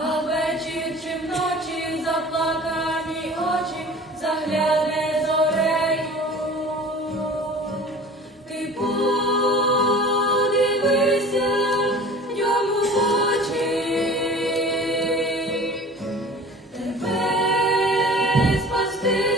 а ввечір чи заплакані очі загляне зорею. Ти подивися в ньому очі, тебе спасти.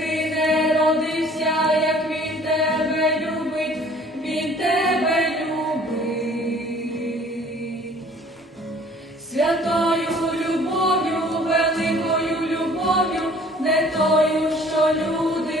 любов'ю, не тою, що люди.